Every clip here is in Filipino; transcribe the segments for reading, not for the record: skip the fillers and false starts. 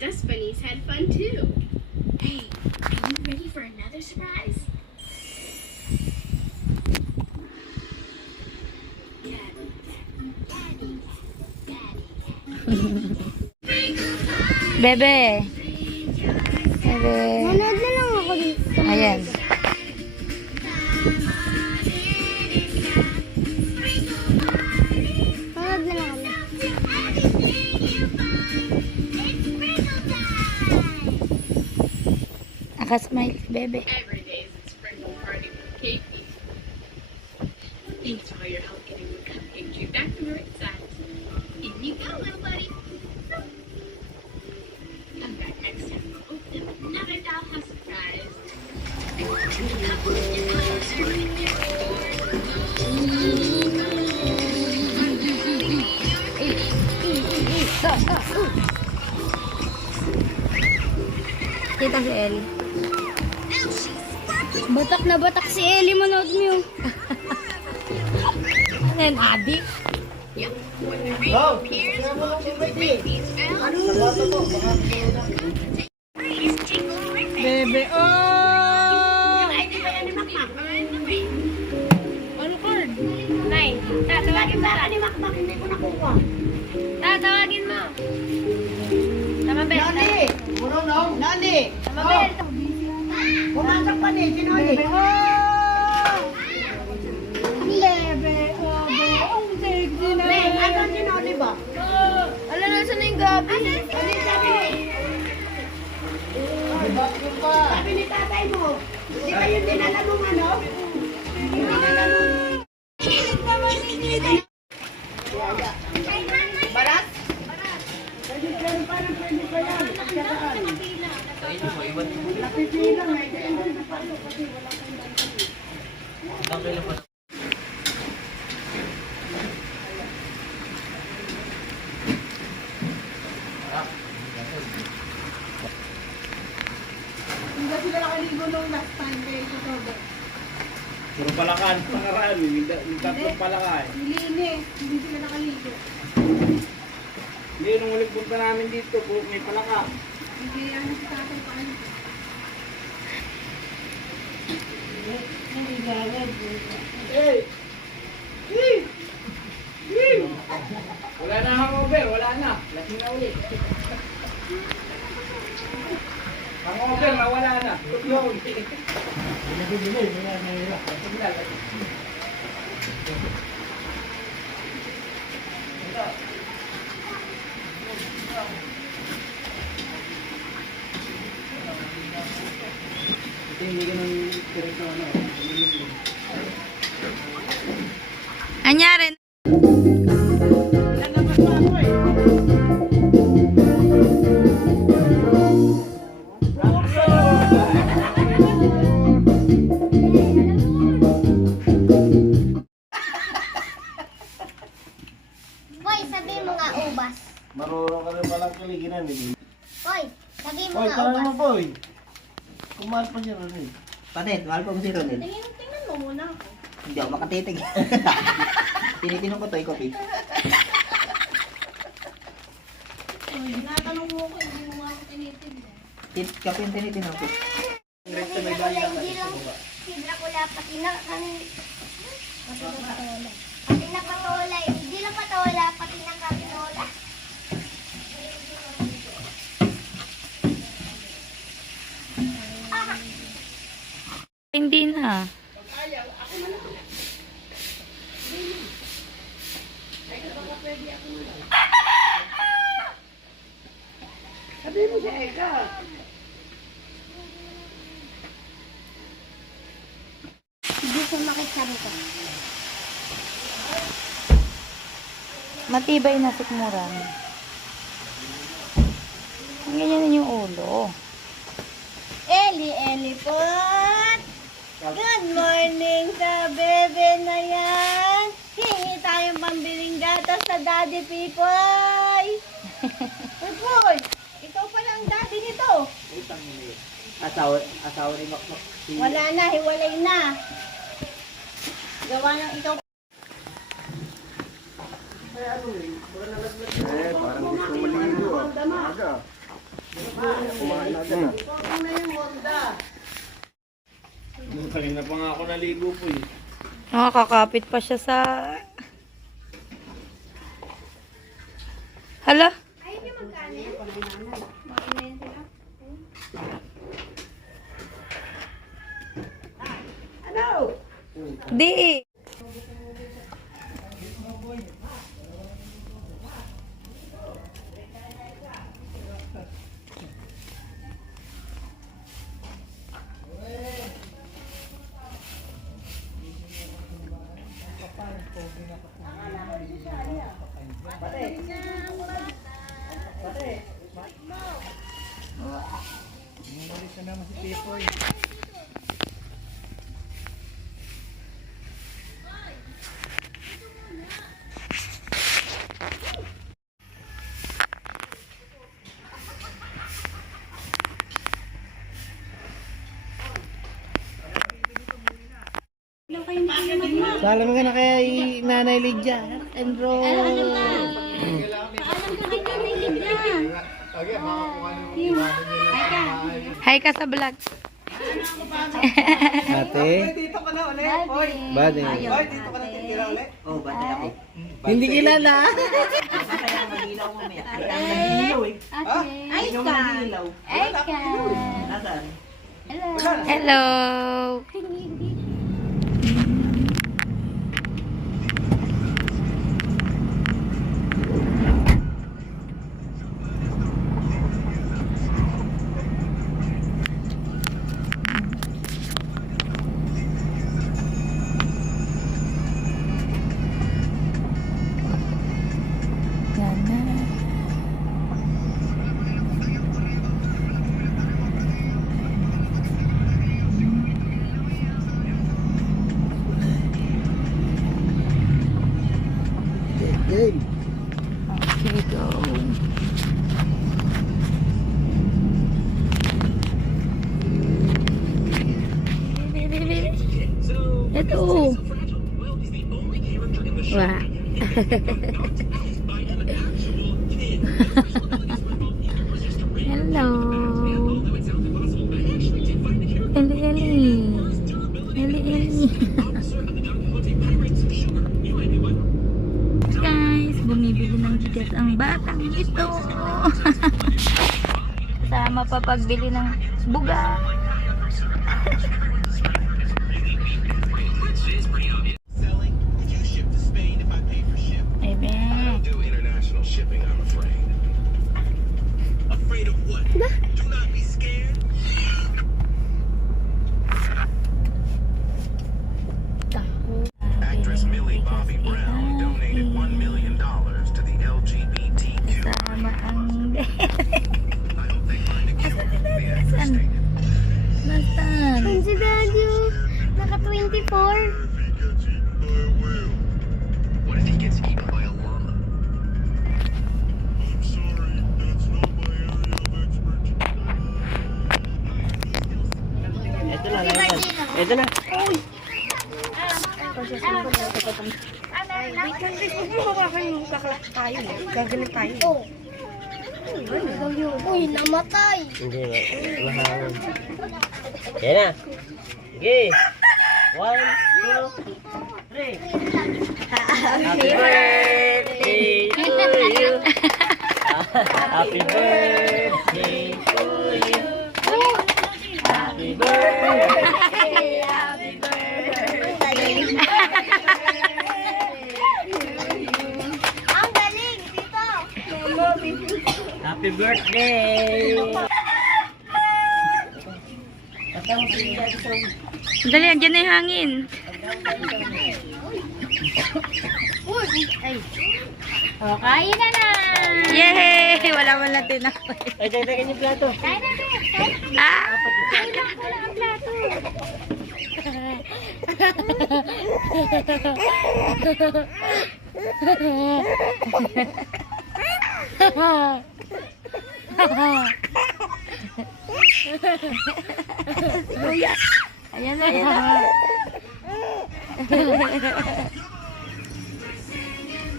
Dust bunnies had fun too. Hey, are you ready for another surprise? Bebe. Bebe. Manood na lang ako dito. Ayan. Manood na lang kami. Nakasmile si Bebe. Every day is a sprinkle party with Casey. Thanks for all your help getting the cupcake tree back to where it's at. In you go, little buddy. Come back next time we'll open another dollhouse surprise. Kita si Ellie. Batak na batak si Ellie, manood mo yung. Ano yan, Adi? Bebe, oh! Ano card? Nay, tatawagin mo ka ni Makmak, hindi ko nakuha. Tatawagin mo. Tama, Bebe. Nani! Marunong! Nani! Tama, Bebe. Pumasok pa ni, sinoli! Bebe, oh! Bebe, oh, Bebe. Ang sexy na. Len, ano sinoli ba? Ala, nasa na yung gabi? Ano sabi ni? Sabi ni tatay mo, di ba yung dinala mong ano? Yung dinala mong... Barat? Pero parang pwede pa yan. Pagkakaan. Napipila nga. Hindi na palo kasi wala kang dalawa. Hindi sila nakaligo nung last time kayo sa Togo. Puro palakan, pangaraan. Yung tatlong palaka eh. Nilinis, hindi sila nakaligo. Hindi, nung ulit punta namin dito, puro may palaka. Hindi yan si tatay pa ano. Hey! Hey! Hey! Wala na hangover, wala na. Lasing na ulit. Hangover, wala na. Tutlong. Anyari. Hoy, sabi mo nga ubas. Marunong ka rin palang kaliginan eh. Hoy, sabi mo Hoy, nga tara ubas. naman boy. Kumahal pa siya rin eh. Patet, mahal po ko si Ronel. Tingnan mo muna ako. Hindi ako makatitig. Tinitinong ko to, ikopi. Tinatanong mo ko, hindi mo nga ako tinitignan. Kapi yung tinitinong ko. Hindi lang si Dracula, pati na kami. Pati na patola. Hindi lang patola, pati na kapinola. Hindi na. Sabi mo siya, Eka. Hindi ko makisari ko. Matibay na sikmuran. Ang ganyan yung ulo. Eli pot! Good morning sa bebe na yan! Hingi tayong pambiling gatas sa Daddy Pipoy! Pipoy! Ikaw pala ang daddy nito! Asawa ni Makmak. Wala na, hiwalay na! Gawa ng ikaw. Parang gusto maligo ah. Aga. Kanina pa nga ako naligo po eh. Nakakapit pa siya sa... Hala? Ano? Di. Salam ka na kaya Nanay Lydia. Enroll. Hi ka sa vlog. Ate. Dito ka na ulit. Hoy. Bade. Hoy, dito ka na titira ulit. Oh, bata ako. Hindi kilala. Kaya magilaw mo may. Magilaw eh. Ay, Yung magilaw. Nasaan? Hello. Yan na. Game. Okay, go. Ito. Wah. Hello. Eli, Eli. Eli, Eli. Guys, bumibili ng bigas ang batang ito. Sama pa pagbili ng buga. Amen. Do international shipping, I'm afraid. Afraid of what? Do not be scared. Actress Millie Bobby Brown donated $1 million to the LGBTQ. Sama ang... I hope they find a cure for the aggravated. Nasaan? Si Daddy, naka-24. What if he gets eaten by a llama? Ito na. Ito na. Uy, namatay. Hindi na. Mahangin. Yan na. Sige. 1, 2, 3. Happy birthday to you. Happy birthday to you. Happy birthday. Happy birthday. Ang galing, dito. Happy birthday. Dali, andyan na yung hangin. O, kain na na. Yay! Wala man lang tinapay. Ay, dagdagan yung plato. Kain na na. Ah! Kain na ko lang ang plato. Ayan na, ayan na.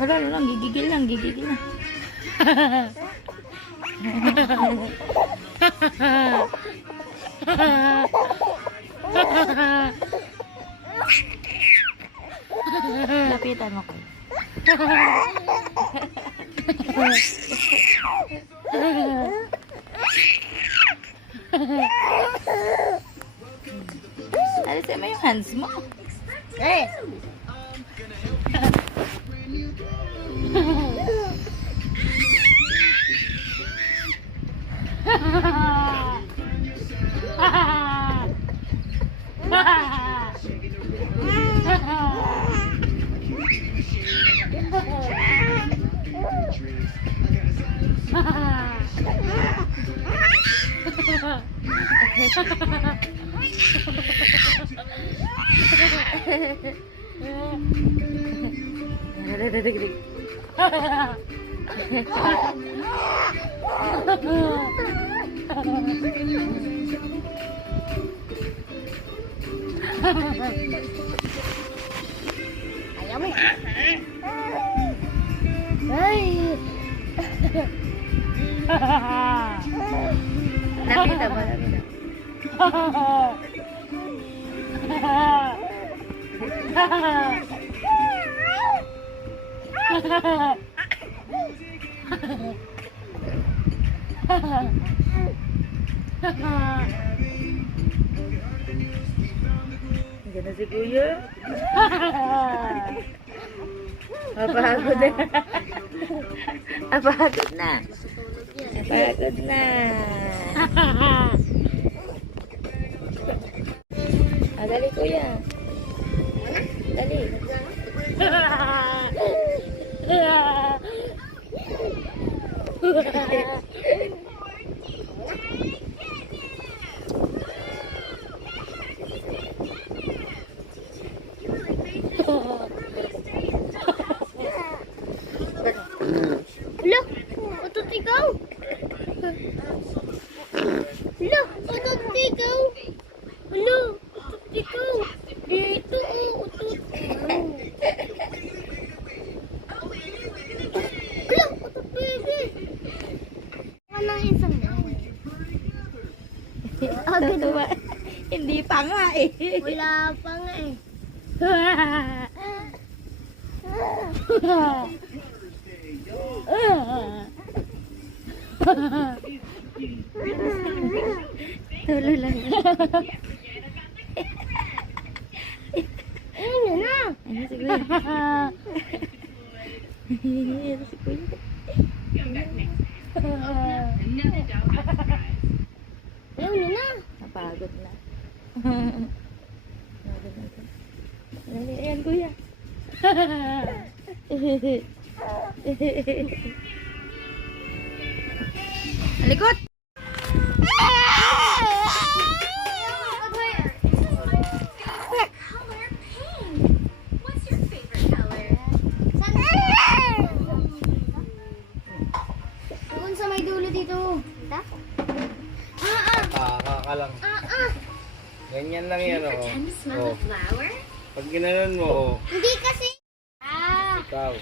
Wala lang, gigigil lang, gigigil lang. Lapitan mo ko. Alisin mo yung hands mo. Eh! Ayaw mo. Ay! Lapita mo, lapita. Diyan na si Kuya. Napagod na. Napagod na. Napagod na. Dali Kuya. Dali. Look! Utot ikaw! Look! Utot ikaw! Look! Utot ikaw! Dito oh! Utot ikaw! Look! Utot baby! Walang isang na. Natuwa. Hindi pa nga eh. Wala pa nga eh. Tulo lang yan. Ayun na! Ano si Kuya? Ano si Kuya? Come back next time. Another doghouse surprise. Ayun na! Napagod na. Napagod na ito. Ayan Kuya. Alikot! Color pink. What's your favorite color? Doon sa may dulo dito. Ta? Kaka lang. Ganyan lang yan, oh. Pretend to smell Oh. the flower? Pag ginanon mo, oh. Hindi kasi. Ikaw.